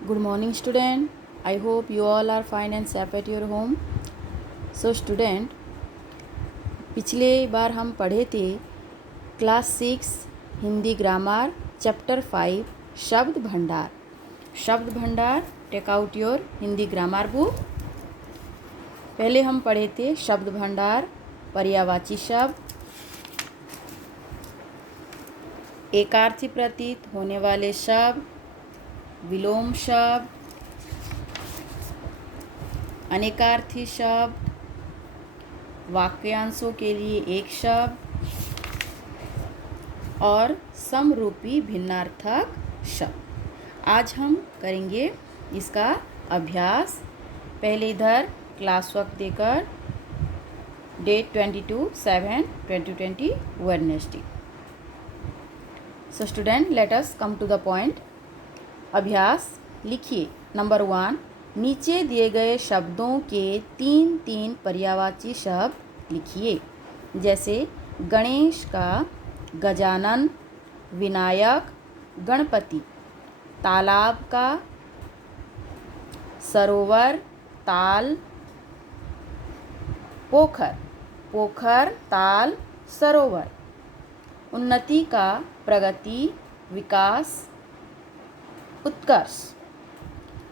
Good morning, student. I hope you all are fine and safe at your home. So, student, पिछले बार हम पढ़े थे class 6 Hindi grammar chapter 5 शब्द भंडार। शब्द भंडार, take out your Hindi grammar book. पहले हम पढ़े थे शब्द भंडार, पर्यायवाची शब्द, एकार्थी प्रतीत होने वाले शब्द, विलोम शब्द, अनेकार्थी शब्द, वाक्यांशों के लिए एक शब्द और समरूपी भिन्नार्थक शब्द। आज हम करेंगे इसका अभ्यास। पहले इधर क्लास वर्क देकर date 22/7/2020 Wednesday. So student, let us come to the point. अभ्यास लिखिए। नंबर 1, नीचे दिए गए शब्दों के 3 पर्यायवाची शब्द लिखिए। जैसे गणेश का गजानन, विनायक गणपति, तालाब का सरोवर, ताल, पोखर, पोखर ताल सरोवर, उन्नति का प्रगति, विकास, उत्कर्ष।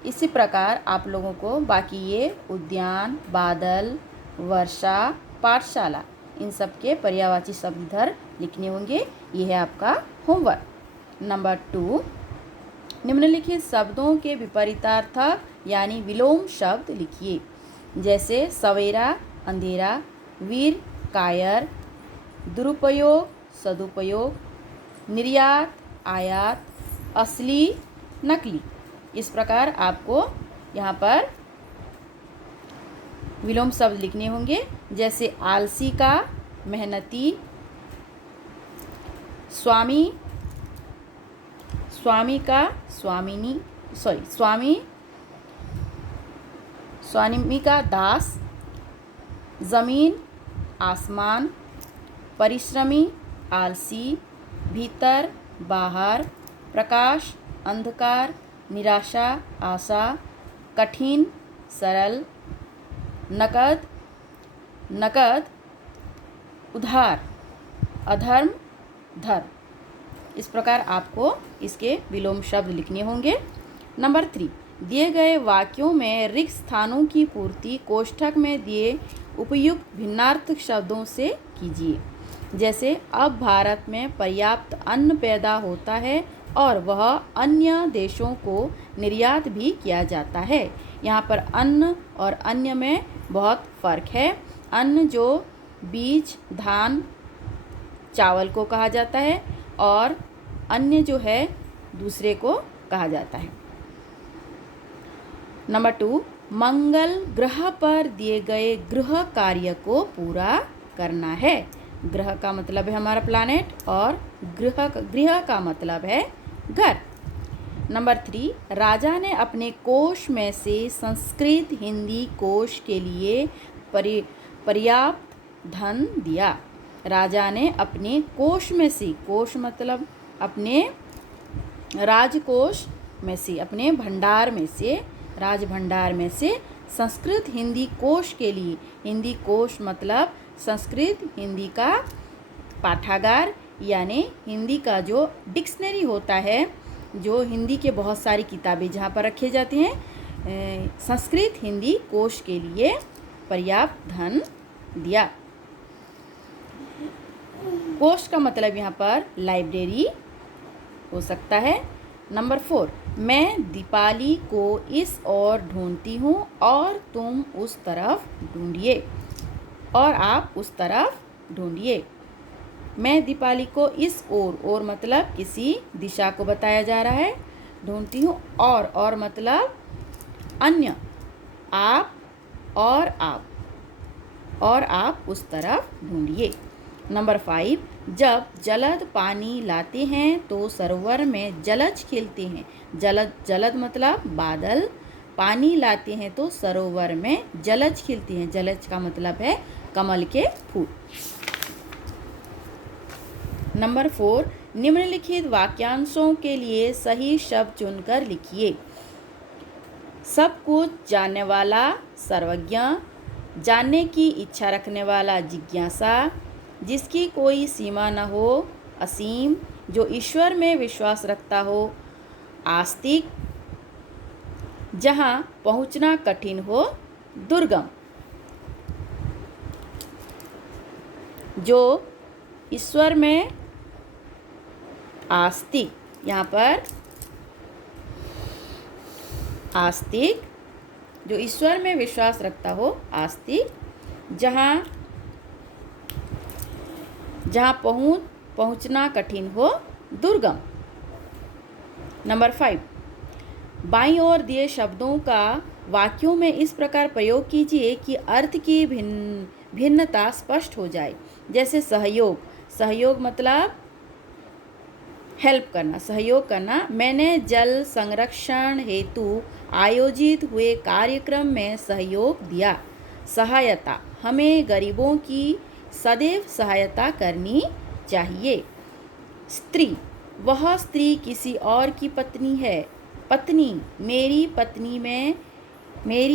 इसी प्रकार आप लोगों को बाकी ये उद्यान, बादल, वर्षा, पाठशाला, इन सब के पर्यायवाची शब्द इधर लिखने होंगे। ये है आपका होमवर्क। नंबर 2, निम्नलिखित शब्दों के विपरीतार्थक यानी विलोम शब्द लिखिए। जैसे सवेरा अंधेरा, वीर कायर, दुरुपयोग सदुपयोग, निर्यात आयात, असली नकली। इस प्रकार आपको यहाँ पर विलोम शब्द लिखने होंगे। जैसे आलसी का मेहनती, स्वामी, स्वामी का स्वामिनी, स्वामी का दास, जमीन आसमान, परिश्रमी आलसी, भीतर बाहर, प्रकाश अंधकार, निराशा आशा, कठिन सरल, नकद उधार, अधर्म धर्म। इस प्रकार आपको इसके विलोम शब्द लिखने होंगे। नंबर 3, दिए गए वाक्यों में रिक्त स्थानों की पूर्ति कोष्ठक में दिए उपयुक्त भिन्नार्थक शब्दों से कीजिए। जैसे अब भारत में पर्याप्त अन्न पैदा होता है और वह अन्य देशों को निर्यात भी किया जाता है। यहाँ पर अन्न और अन्य में बहुत फ़र्क है। अन्न जो बीज, धान, चावल को कहा जाता है और अन्य जो है दूसरे को कहा जाता है। नंबर 2, मंगल ग्रह पर दिए गए गृह कार्य को पूरा करना है। ग्रह का मतलब है हमारा प्लैनेट और गृह का मतलब है घर। नंबर 3, राजा ने अपने कोष में से संस्कृत हिंदी कोष के लिए पर्याप्त धन दिया। राजा ने अपने कोष में से, कोष मतलब अपने राजकोष में से, अपने भंडार में से, राज भंडार में से संस्कृत हिंदी कोष के लिए, हिंदी कोष मतलब संस्कृत हिंदी का पाठागार यानी हिंदी का जो डिक्शनरी होता है, जो हिंदी के बहुत सारी किताबें जहाँ पर रखे जाते हैं, संस्कृत हिंदी कोष के लिए पर्याप्त धन दिया। कोष का मतलब यहाँ पर लाइब्रेरी हो सकता है। नंबर 4, मैं दीपाली को इस ओर ढूंढती हूँ और तुम उस तरफ ढूंढिए, और आप उस तरफ ढूंढिए। मैं दीपाली को इस ओर मतलब किसी दिशा को बताया जा रहा है, ढूंढती हूँ, और मतलब अन्य, आप और आप उस तरफ ढूंढिए। नंबर 5, जब जलद पानी लाते हैं तो सरोवर में जलज खिलते हैं। जलद मतलब बादल, पानी लाते हैं तो सरोवर में जलज खिलते हैं। जलज का मतलब है कमल के फूल। नंबर 4, निम्नलिखित वाक्यांशों के लिए सही शब्द चुनकर लिखिए। सब कुछ जानने वाला सर्वज्ञ, जानने की इच्छा रखने वाला जिज्ञासा, जिसकी कोई सीमा न हो असीम, जो ईश्वर में विश्वास रखता हो आस्तिक, जहाँ पहुँचना कठिन हो दुर्गम। जो ईश्वर में आस्तिक, यहाँ पर आस्तिक, जो ईश्वर में विश्वास रखता हो आस्तिक, जहाँ पहुँचना कठिन हो दुर्गम। नंबर 5, बाईं ओर दिए शब्दों का वाक्यों में इस प्रकार प्रयोग कीजिए कि अर्थ की भिन्नता स्पष्ट हो जाए। जैसे सहयोग, सहयोग मतलब हेल्प करना, सहयोग करना। मैंने जल संरक्षण हेतु आयोजित हुए कार्यक्रम में सहयोग दिया। सहायता, हमें गरीबों की सदैव सहायता करनी चाहिए। स्त्री, वह स्त्री किसी और की पत्नी है। पत्नी, मेरी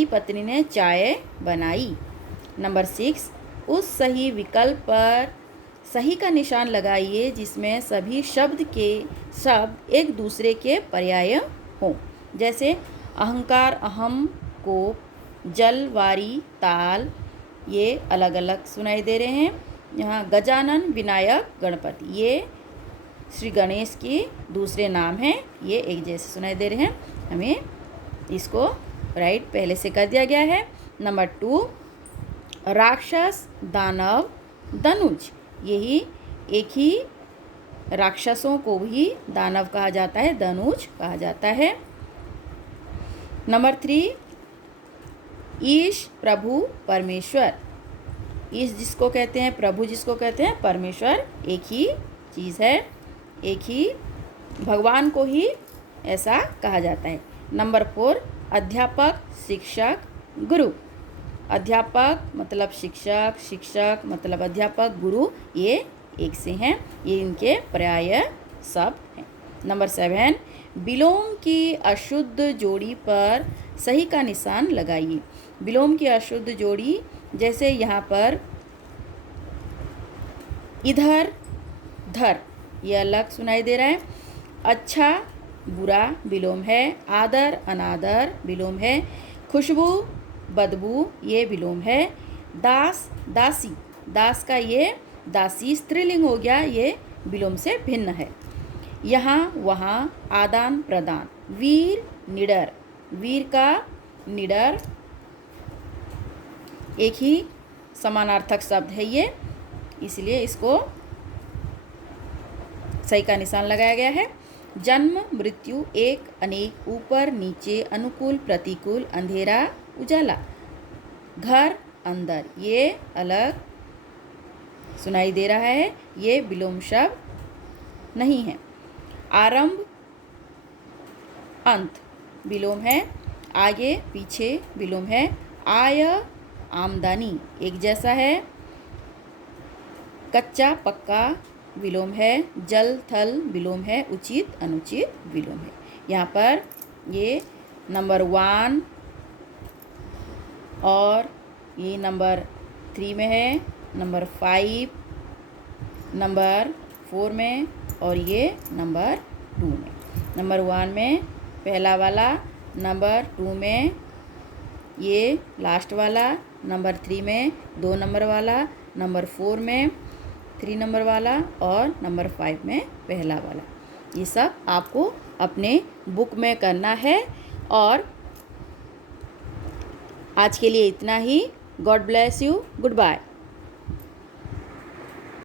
पत्नी ने चाय बनाई। नंबर 6, उस सही विकल्प पर सही का निशान लगाइए जिसमें सभी शब्द एक दूसरे के पर्याय हों। जैसे अहंकार, अहम को, जल, वारी, ताल, ये अलग अलग सुनाई दे रहे हैं। यहाँ गजानन, विनायक, गणपति, ये श्री गणेश के दूसरे नाम हैं। ये एक जैसे सुनाई दे रहे हैं। हमें इसको राइट पहले से कर दिया गया है। नंबर 2, राक्षस, दानव, धनुज, यही एक ही राक्षसों को भी दानव कहा जाता है, धनुज कहा जाता है। नंबर 3, ईश, प्रभु, परमेश्वर। ईश जिसको कहते हैं, प्रभु जिसको कहते हैं, परमेश्वर एक ही चीज़ है, एक ही भगवान को ही ऐसा कहा जाता है। नंबर 4, अध्यापक, शिक्षक, गुरु। अध्यापक मतलब शिक्षक, शिक्षक मतलब अध्यापक, गुरु, ये एक से हैं, ये इनके पर्याय शब्द हैं। नंबर 7, विलोम की अशुद्ध जोड़ी पर सही का निशान लगाइए। विलोम की अशुद्ध जोड़ी, जैसे यहाँ पर इधर, धर, ये अलग सुनाई दे रहा है। अच्छा, बुरा विलोम है। आदर, अनादर विलोम है। खुशबू, बदबू, ये विलोम है। दास, दासी, दास का ये दासी स्त्रीलिंग हो गया, ये विलोम से भिन्न है। यहाँ, वहाँ, आदान प्रदान। वीर, निडर, वीर का निडर एक ही समानार्थक शब्द है ये, इसलिए इसको सही का निशान लगाया गया है। जन्म, मृत्यु, एक, अनेक, ऊपर, नीचे, अनुकूल, प्रतिकूल, अंधेरा, उजाला। घर, अंदर, ये अलग सुनाई दे रहा है, ये विलोम शब्द नहीं है। आरंभ, अंत विलोम है। आगे, पीछे विलोम है। आय, आमदनी एक जैसा है। कच्चा, पक्का विलोम है। जल, थल विलोम है। उचित, अनुचित विलोम है। यहाँ पर ये नंबर 1 और ये नंबर 3 में है, नंबर 5, नंबर 4 में और ये नंबर 2 में। नंबर 1 में पहला वाला, नंबर 2 में ये लास्ट वाला, नंबर 3 में 2 नंबर वाला, नंबर 4 में 3 नंबर वाला और नंबर 5 में पहला वाला। ये सब आपको अपने बुक में करना है। और आज के लिए इतना ही। God bless you. Good bye.